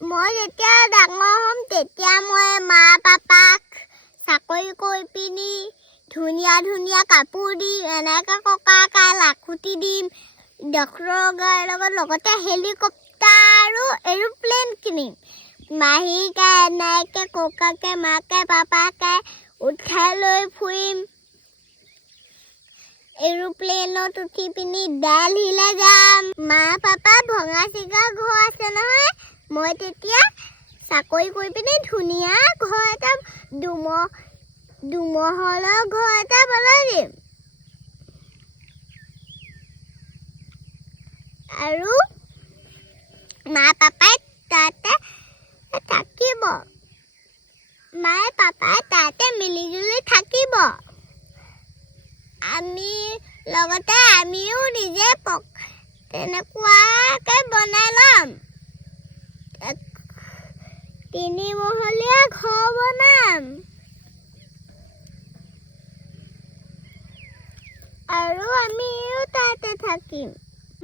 মই যেতিয়া ডাঙৰ হ'ম তেতিয়া মই মা পাপাক চাকৰি কৰি পিনি ধুনীয়া ধুনীয়া কাপোৰ দিম, এনেকৈ ককাক লাখুটি দিম, ডক্টৰৰ গাড়ীৰ লগতে হেলিকপ্টাৰ আৰু এৰোপ্লেন কিনিম। মাহীকে এনেকৈ ককাকে মাকে পাপাকে উঠাই লৈ ফুৰিম। এৰোপ্লেনত উঠি পিনি দিল্লীলৈ যাম। মা পাপা ভঙা চিগা ঘৰ আছে নহয়, মই তেতিয়া চাকৰি কৰি পিনি ধুনীয়া ঘৰ এটা দুমহলৰ ঘৰ এটা বনাই দিম। আৰু মা পাপাই তাতে থাকিব। মায়ে পাপাই তাতে মিলিজুলি থাকিব। আমিও নিজে তেনেকুৱাকৈ বনাই ল'ম। 3 মহলীয়া ঘৰ বনাম। আৰু আমিও তাতে থাকিম।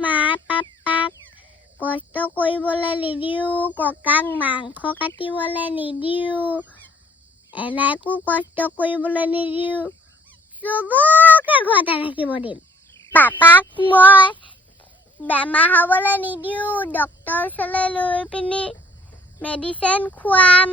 মা পাপাক কষ্ট কৰিবলৈ নিদিওঁ, ককাক মাংস কাটিবলৈ নিদিওঁ, এনেকো কষ্ট কৰিবলৈ নিদিওঁ। চবকে ঘৰতে থাকিব দিম। পাপাক মই বেমাৰ হ'বলৈ নিদিওঁ, ডক্টৰৰ ওচৰলৈ লৈ পিনি মেডিচিন খুৱাম।